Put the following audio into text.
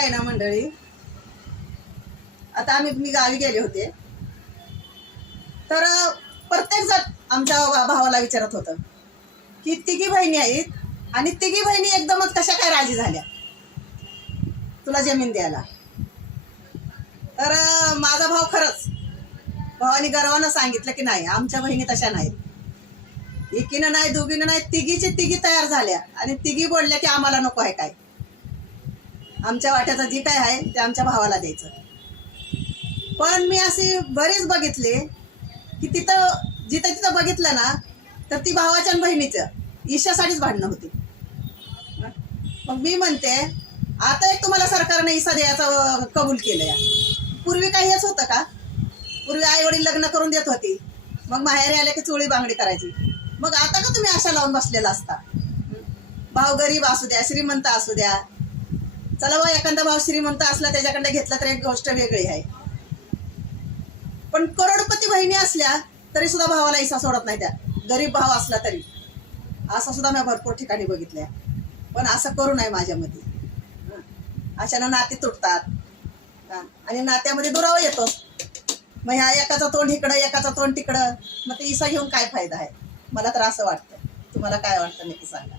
आहे ना मंडळी, आता मी गावी गेले होते, तर प्रत्येक जण आमच्या भावाला विचारत होतं की तिघी बहिणी आहेत आणि तिघी बहिणी एकदमच कशा काय राजी झाल्या तुला जमीन द्यायला. तर माझा भाऊ खरंच भावानी गर्वानं सांगितलं की नाही, आमच्या बहिणी तशा नाहीत, एकीनं नाही दोघीनं नाही, तिघीचे तिघी तयार झाल्या आणि तिघी बोलल्या की आम्हाला नको आहे काय, आमच्या वाट्याचं जे काय आहे ते आमच्या भावाला द्यायचं. पण मी अशी बरीच बघितले की तिथं जिथं बघितलं ना तर ती भावाच्या आणि बहिणीचं ईशासाठीच भांडणं होती. मग मी म्हणते आता एक तुम्हाला सरकारने ईसा द्यायचं कबूल केलंय. पूर्वी काही हेच होतं का? पूर्वी आई वडील लग्न करून देत होती, मग माहेरी आले की चोळी बांगडी करायची. मग आता का तुम्ही आशा लावून बसलेला असता? भाव गरीब असू द्या, श्रीमंत असू द्या, चला बा एखादा भाव श्रीमंत असला त्याच्याकडे घेतला तर एक गोष्ट वेगळी आहे, पण करोडपती बहिणी असल्या तरी सुद्धा भावाला ईसा सोडत नाही. त्या गरीब भाव असला तरी असं सुद्धा मी भरपूर ठिकाणी बघितलंय. पण असं करू नये माझ्यामध्ये. अशानं नाती तुटतात आणि नात्यामध्ये दुरावा येतो. मग ह्या एकाचं तोंड इकडं एकाचं तोंड तिकडं, मग ते ईसा घेऊन काय फायदा आहे? मला तर असं वाटतं. तुम्हाला काय वाटतं नक्की सांगा.